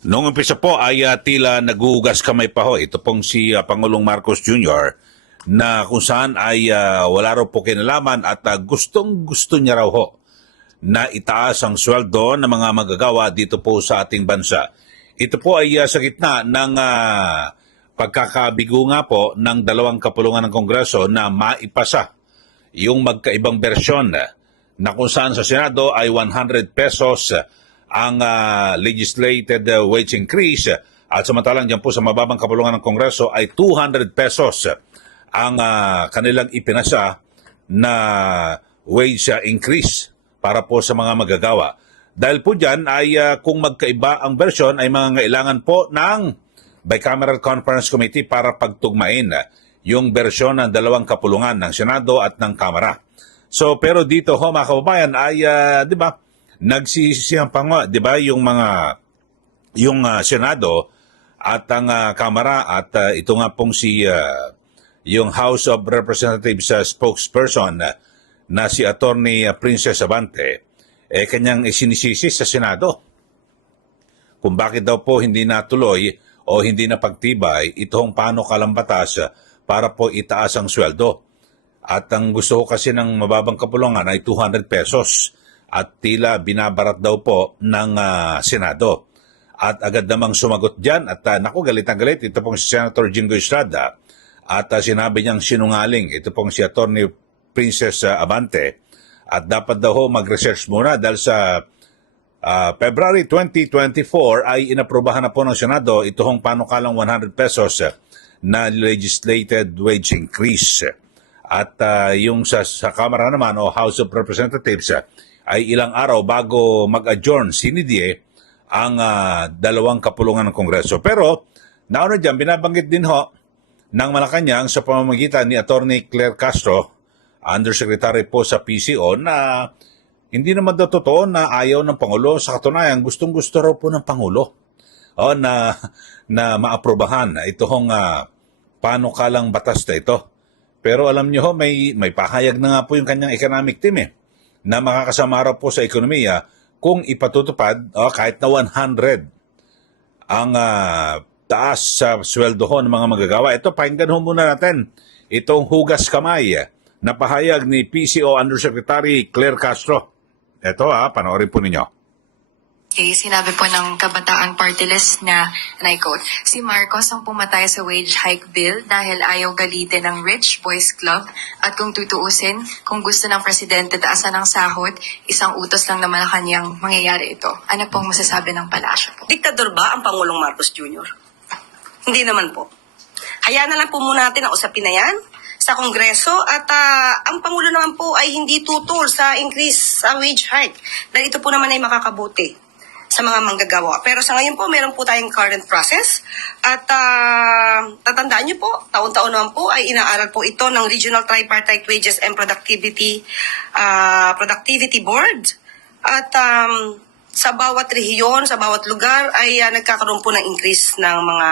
Noong umpisa po ay tila nagugas kamay pa ho. Ito pong si Pangulong Marcos Jr. na kung saan ay wala raw po kinalaman at gustong-gusto niya raw ho na itaas ang sweldo ng mga magagawa dito po sa ating bansa. Ito po ay sa gitna ng pagkakabigo nga po ng dalawang kapulungan ng Kongreso na maipasa yung magkaibang bersyon na kung saan sa Senado ay 100 pesos ang legislated wage increase at samantalang dyan po sa mababang kapulungan ng Kongreso ay 200 pesos ang kanilang ipinasa na wage increase para po sa mga magagawa. Dahil po dyan ay kung magkaiba ang version ay mga kailangan po ng Bicameral Conference Committee para pagtugmain yung bersyon ng dalawang kapulungan ng Senado at ng Kamara. So pero dito ho mga kababayan ay 'di ba nagsisiyang pa nga 'di ba yung Senado at ang Kamara at ito nga pong si yung House of Representatives spokesperson na si Attorney Princess Abante kanyang isinisisi sa Senado kung bakit daw po hindi natuloy o hindi napagtibay itong panukalang batas para po itaas ang sweldo. At ang gusto ko kasi ng mababang kapulungan ay 200 pesos at tila binabarat daw po ng Senado. At agad namang sumagot dyan at naku, galit na galit. Ito pong si Senator Jingo Estrada at sinabi niyang sinungaling. Ito pong si Attorney Princess Abante at dapat daw ho mag-research muna dahil sa February 2024 ay inaprobahan na po ng Senado itong panukalang 100 pesos na legislated wage increase. At yung sa Kamara naman o House of Representatives ay ilang araw bago mag-adjourn sinidye ang dalawang kapulungan ng Kongreso. Pero nauna dyan, binabanggit din ho ng Malacanang sa pamamagitan ni Attorney Claire Castro, Undersecretary po sa PCO, na hindi naman daw totoo na ayaw ng Pangulo. Sa katunayan, gustong-gusto raw po ng Pangulo na maaprobahan itong panukalang batas na ito. Pero alam niyo ho, may pahayag na nga po yung kanyang economic team na makakasama raw po sa ekonomiya kung ipatutupad kahit na 100 ang taas sa sweldo ho ng mga magagawa. Ito, pakinggan ho muna natin itong hugas kamay na pahayag ni PCO Undersecretary Claire Castro. Ito panoorin po ninyo. Okay, sinabi po ng Kabataan Party List na, and I quote, si Marcos ang pumatay sa wage hike bill dahil ayaw galitin ng Rich Boys Club at kung tutuusin, kung gusto ng presidente taasan ng sahod, isang utos lang na Malacanang mangyayari ito. Ano pong masasabi ng palasyo po? Diktador ba ang Pangulong Marcos Jr.? Hindi naman po. Hayaan na lang po muna natin ang usapin na yan sa Kongreso at ang Pangulo naman po ay hindi tutol sa increase sa wage hike dahil ito po naman ay makakabuti sa mga manggagawa. Pero sa ngayon po, meron po tayong current process at tatandaan niyo po, taon-taon naman po ay inaaral po ito ng Regional Tripartite Wages and Productivity Board at sa bawat rehiyon, sa bawat lugar ay nagkakaroon po ng increase ng mga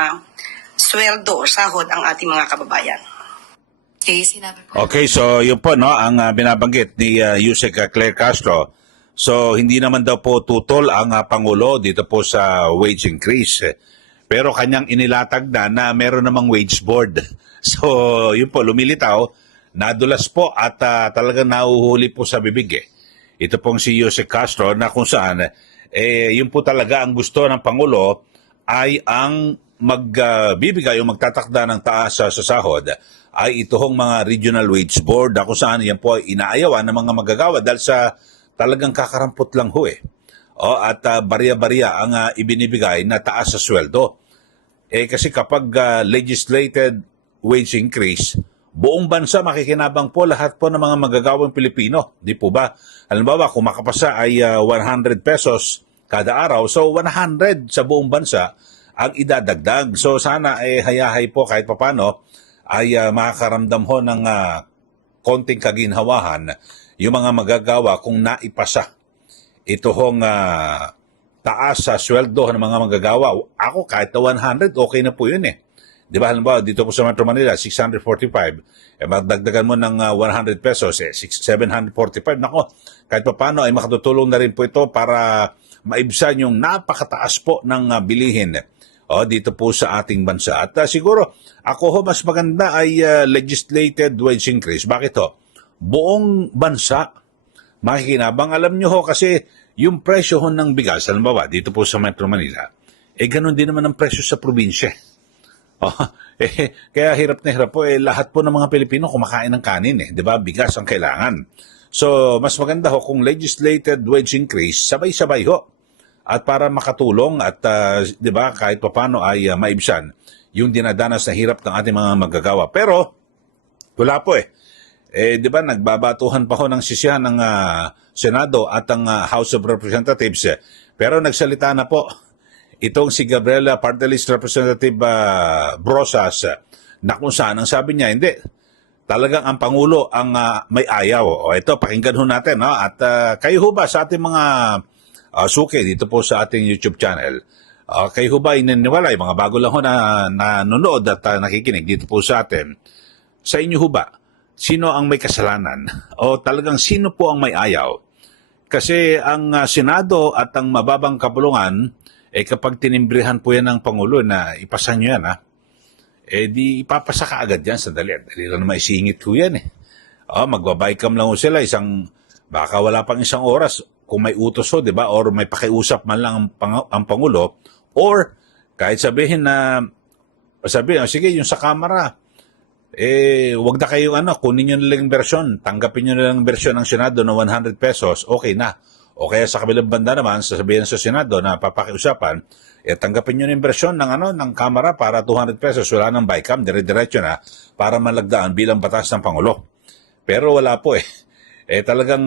sweldo o sahod ang ating mga kababayan. Okay, sinabi po. Okay, so yun po ang binabanggit ni Yusek Claire Castro. So hindi naman daw po tutol ang Pangulo dito po sa wage increase. Pero kanyang inilatag na meron namang wage board. So yun po, lumilitaw, nadulas po at talagang nauhuli po sa bibig. Ito pong si Yusek Castro na kung saan yun po talaga ang gusto ng Pangulo ay ang magbibigay o magtatakda ng taas sa sahod ay itoong mga regional wage board na kung saan yan po ay inaayawan ng mga magagawa dahil sa talagang kakarampot lang ho at barya-barya ang ibinibigay na taas sa sweldo. Kasi kapag legislated wage increase, buong bansa makikinabang po lahat po ng mga magagawang Pilipino. Di po ba? Halimbawa, kung makapasa ay 100 pesos kada araw, so 100 sa buong bansa ang idadagdag. So sana hayahay po kahit papano ay makakaramdam ho ng konting kaginhawahan yung mga magagawa kung naipasa ito hong taas sa sweldo ng mga magagawa. Ako kahit na 100, okay na po yun Di ba, halimbawa, dito po sa Metro Manila, 645. Magdagdagan mo ng 100 pesos, 745. Nako, kahit pa paano ay makatutulong na rin po ito para maibsan yung napakataas po ng bilihin dito po sa ating bansa. At siguro, ako ho, mas maganda ay legislated wage increase. Bakit ho? Buong bansa makikinabang. Alam nyo ho, kasi yung presyo ho ng bigas, halimbawa, dito po sa Metro Manila, ganun din naman ang presyo sa probinsya. Kaya hirap na hirap po, lahat po ng mga Pilipino kumakain ng kanin, di ba? Bigas ang kailangan. So, mas maganda ho kung legislated wage increase, sabay-sabay ho. At para makatulong at, di ba, kahit papano ay maibsan yung dinadanas na hirap ng ating mga magagawa. Pero, wala po di ba, nagbabatuhan pa ho ng sisihan ng Senado at ang House of Representatives. Pero nagsalita na po itong si Gabriela Partelis Representative Brosas na kung saan ang sabi niya, hindi, talagang ang Pangulo ang may ayaw. Ito, pakinggan ho natin. No? At kayo ho ba sa ating mga suki dito po sa ating YouTube channel, kayo ho ba inaniwala, yung mga bago lang ho na nanonood at nakikinig dito po sa atin, sa inyo ho ba, sino ang may kasalanan? O talagang sino po ang may ayaw? Kasi ang Senado at ang mababang kapulungan, kapag tinimbrihan po yan ng Pangulo na ipasa nyo yan, di ipapasa ka agad yan. Sandali lang naman isingit ko yan Magbabaycam lang ho sila, baka wala pang isang oras kung may utos ho, di ba? Or may pakiusap man lang ang Pangulo. Or kahit sabihin, sige, yung sa Kamara, wag na kayong kunin nyo na lang yung version, tanggapin nyo na lang yung version ng Senado na 100 pesos, okay na. O kaya sa kabilang banda naman, sasabihin sa Senado na papakiusapan, tanggapin nyo na yung version ng Kamara para 200 pesos, wala nang bycam, dire-diretso na, para malagdaan bilang batas ng Pangulo. Pero wala po talagang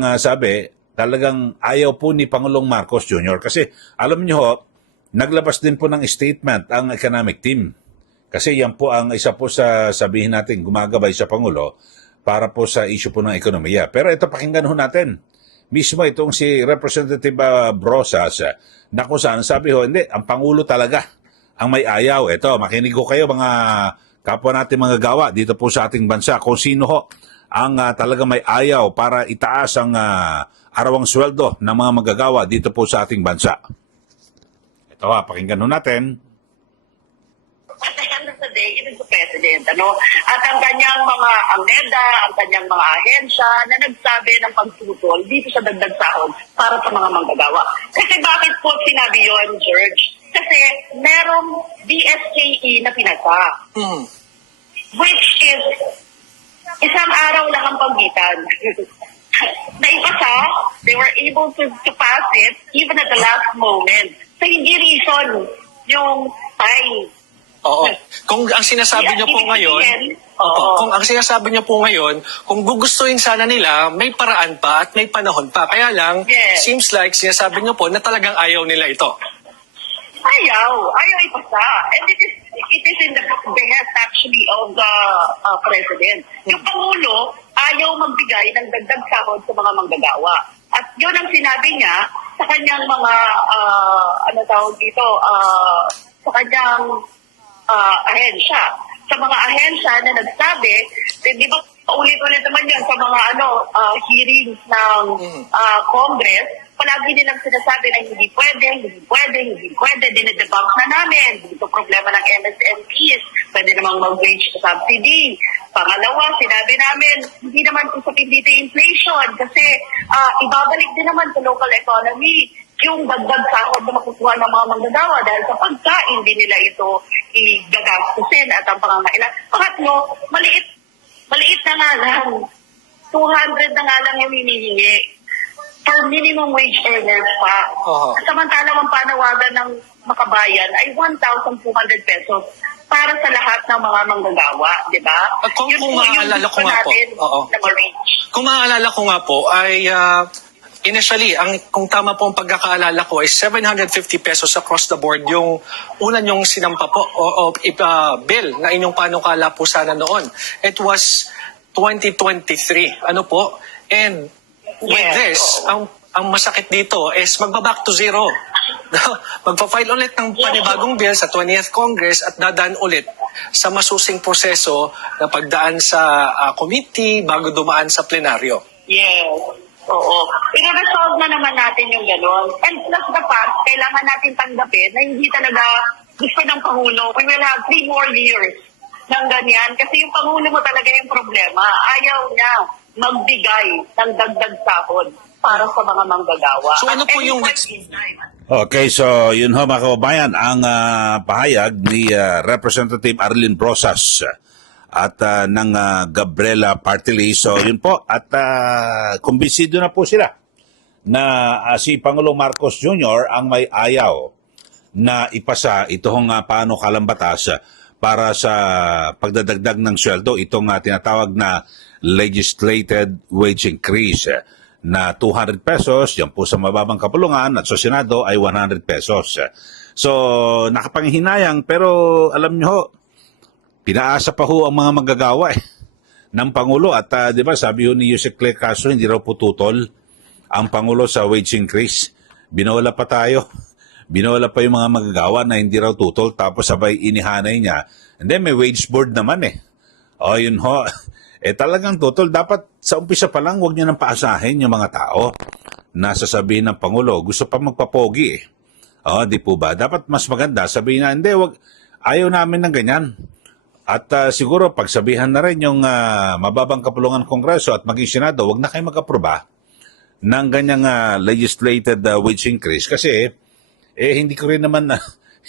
talagang ayaw po ni Pangulong Marcos Jr. Kasi alam nyo ho, naglabas din po ng statement ang economic team. Kasi yan po ang isa po sa sabihin natin gumagabay sa Pangulo para po sa issue po ng ekonomiya. Pero ito pakinggan ho natin. Mismo itong si Representative Brosas na kung saan sabi ho, hindi, ang Pangulo talaga ang may ayaw. Ito, makinig ho kayo mga kapwa natin mga gawa dito po sa ating bansa. Kung sino ho ang talaga may ayaw para itaas ang arawang sweldo ng mga magagawa dito po sa ating bansa. Ito pakinggan ho natin. At the end of the day, it is the President. At ang kanyang mga ANGEDA, ang kanyang mga ahensya na nagsabi ng pagtutol dito sa dagdag sahod para sa mga manggagawa. Kasi bakit po sinabi yon, George? Kasi merong DSKE na pinasa. Which is isang araw lang ang pagitan. Naipasa, they were able to pass it even at the last moment. So hindi reason yung time. Oo. Kung ang sinasabi niyo po ngayon, kung ang sinasabi niyo po ngayon, kung gugustuhin sana nila, may paraan pa at may panahon pa. Kaya lang, seems like sinasabi niyo po na talagang ayaw nila ito. Ayaw ipasa. And it is in the behest actually of the President. Yung Pangulo, ayaw magbigay ng dagdag sahod sa mga manggagawa. At yun ang sinabi niya sa kanyang mga, sa kanyang ahensya. Sa mga ahensya na nagsabi, di ba ulit-ulit naman yan sa mga hearings ng Congress, palagi nilang sinasabi na hindi pwede, dinedebunk na namin, dito problema ng MSMEs, pwede namang mag-wage subsidy. Pangalawa, sinabi namin, hindi naman usapin dito inflation kasi ibabalik din naman sa local economy yung dagdag sahod na makukuha ng mga manggagawa dahil sa pagkain din nila ito igagastusin at ang pangangailangan. Pangatlo, maliit na nga lang. 200 na nga lang yung hinihingi for minimum wage earners pa. Samantalang ang panawagan ng makabayan ay 1,200 pesos para sa lahat ng mga manggagawa, di ba? Kung maaalala ko nga po, kung maaalala ko nga po, ay initially, kung tama po ang pagkakaalala ko, ay 750 pesos across the board yung unan yung sinampa po o bill na inyong panukala po sana noon. It was 2023. Ano po? And with this, ang masakit dito is magbaback to zero. Magpa-file ulit ng panibagong bill sa 20th Congress at dadaan ulit sa masusing proseso na pagdaan sa committee bago dumaan sa plenaryo. Yes. Oo. I-resolve na naman natin yung gano'n. And plus the fact, kailangan natin tanggapin na hindi talaga gusto ng Pangulo. We will have 3 more years ng ganyan. Kasi yung Pangulo mo talaga yung problema. Ayaw niya magbigay ng dagdag sahod para sa mga manggagawa. So ano po At yung any next- point in time, Okay, so yun ho mga kababayan, ang pahayag ni Representative Arlene Brosas at ng Gabriela Party List. So yun po, at kumbinsido na po sila na si Pangulong Marcos Jr. ang may ayaw na ipasa itong panukalang batas para sa pagdadagdag ng sweldo, itong tinatawag na legislated wage increase na 200 pesos, yan po sa mababang kapulungan, at sa Senado ay 100 pesos. So, nakapanghinayang, pero alam nyo ho, pinaasa pa ho ang mga manggagawa ng Pangulo. At di ba, sabi ho ni Yusek Clay Castro, hindi raw po tutol ang Pangulo sa wage increase. Binola pa tayo. Binola pa yung mga manggagawa na hindi raw tutol, tapos sabay inihanay niya. And then may wage board naman O yun ho, talagang tutol. Dapat sa umpisa pa lang, huwag nyo nang paasahin yung mga tao na sasabihin ng Pangulo, gusto pa magpapogi di po ba? Dapat mas maganda, sabihin na, hindi, wag, ayaw namin ng ganyan. At siguro pagsabihan na rin yung mababang kapulungan Kongreso at maging Senado, wag na kayo mag-aproba ng ganyang legislated wage increase kasi hindi ko rin naman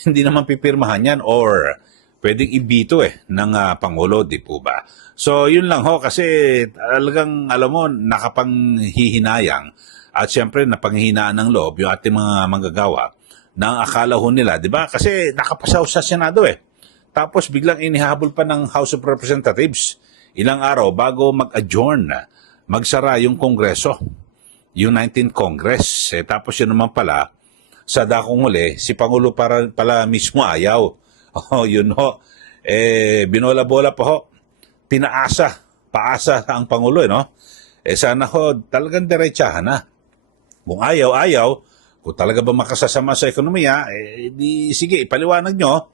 hindi naman pipirmahan yan or pwedeng ibito ng Pangulo, di po ba? So yun lang ho kasi talagang alam mo nakapanghihinayang at siyempre napanghihinaan ng loob yung ating mga manggagawa na ang akala ho nila, di ba? Kasi nakapasaw sa Senado Tapos biglang inihabol pa ng House of Representatives ilang araw bago mag-adjourn, magsara yung Kongreso, yung 19th Congress. Tapos yun naman pala, sa dakong huli, si Pangulo pala mismo ayaw. Yun ho. Binola-bola pa ho. Paasa ang Pangulo, no? Sana ho, talagang diretsahan na. Kung ayaw, kung talaga ba makasasama sa ekonomiya, di sige, ipaliwanag nyo.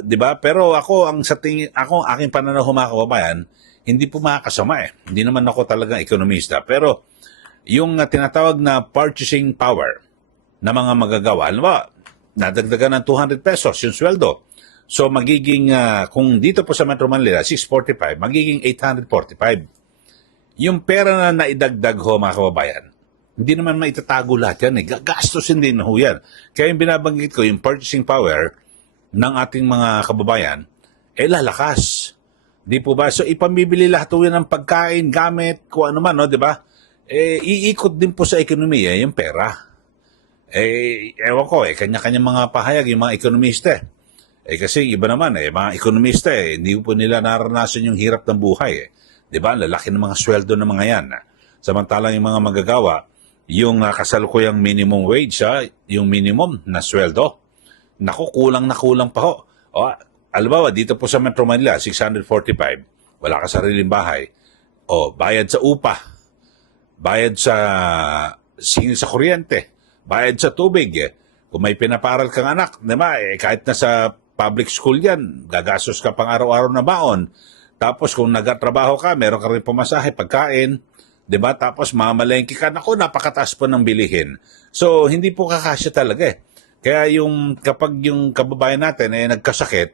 'Di ba? Pero ako ang aking pananaw mga kababayan, hindi po makakasama Hindi naman ako talagang ekonomista, pero yung tinatawag na purchasing power na mga magagawa, alam ba, nadagdagan ng 200 pesos yung sweldo. So magiging kung dito po sa Metro Manila 645, magiging 845. Yung pera na naidagdag ho mga kababayan, hindi naman maitatago lahat yan Gagastusin din ho yan. Kaya yung binabanggit ko, yung purchasing power ng ating mga kababayan, lalakas. Di po ba? So, ipamibili lahat yan ng pagkain, gamit, kung ano man, no? Di ba? Iikot din po sa ekonomiya yung pera. Ewan ko, kanya-kanya mga pahayag, yung mga ekonomista. Kasi iba naman, mga ekonomista, hindi po nila naranasan yung hirap ng buhay. Di ba? Lalaki ng mga sweldo ng mga yan. Samantalang yung mga magagawa, yung kasalukuyang minimum wage, yung minimum na sweldo, naku, kulang na kulang pa ho. Albawa, dito po sa Metro Manila, 645, wala ka sariling bahay. Bayad sa upa, bayad sa singil sa kuryente, bayad sa tubig. Kung may pinaparal kang anak, diba, kahit na sa public school yan, gagastos ka pang araw-araw na baon. Tapos kung nagtatrabaho ka, meron ka rin pumasahe, pagkain, diba? Tapos mamalengke ka, naku, napakataas po ng bilihin. So, hindi po kakasya talaga Kaya kapag yung kababayan natin nagkasakit,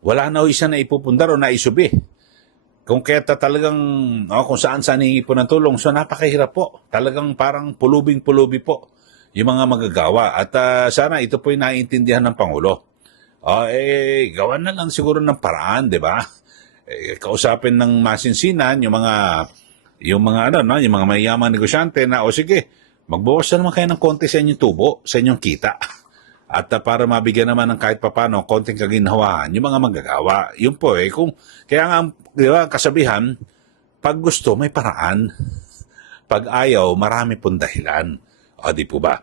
wala na isa na ipupundar o naisubi. Kung kaya talagang, kung saan-saan hihingi po ng tulong, so napakahirap po. Talagang parang pulubing-pulubi po yung mga magagawa. At sana ito po yung naiintindihan ng Pangulo. Gawan na lang siguro ng paraan, di ba? Kausapin ng masinsinan yung mga mayayaman negosyante na, sige, magbawas na naman kayo ng konti sa inyong tubo, sa inyong kita. At para mabigyan naman ng kahit papano konting kaginhawaan yung mga manggagawa. Yun po kaya nga, di ba, kasabihan, pag gusto, may paraan. Pag ayaw, marami pong dahilan. Di po ba?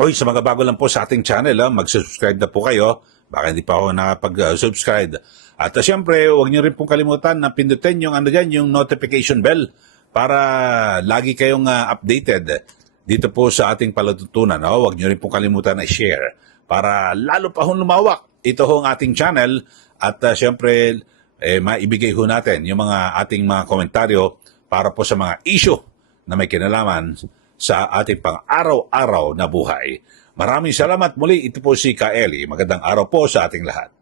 Sa mga bago lang po sa ating channel, mag-subscribe na po kayo. Baka hindi pa ako nakapag-subscribe. At siyempre, huwag niyo rin pong kalimutan na pindutin yung yung notification bell para lagi kayong updated dito po sa ating palatuntunan. Huwag niyo rin pong kalimutan na i-share para lalo pa lumawak ito ang ating channel at siyempre maibigay ho natin yung mga ating mga komentaryo para po sa mga issue na may kinalaman sa ating pang-araw-araw na buhay. Maraming salamat muli. Ito po si Kaeli. Magandang araw po sa ating lahat.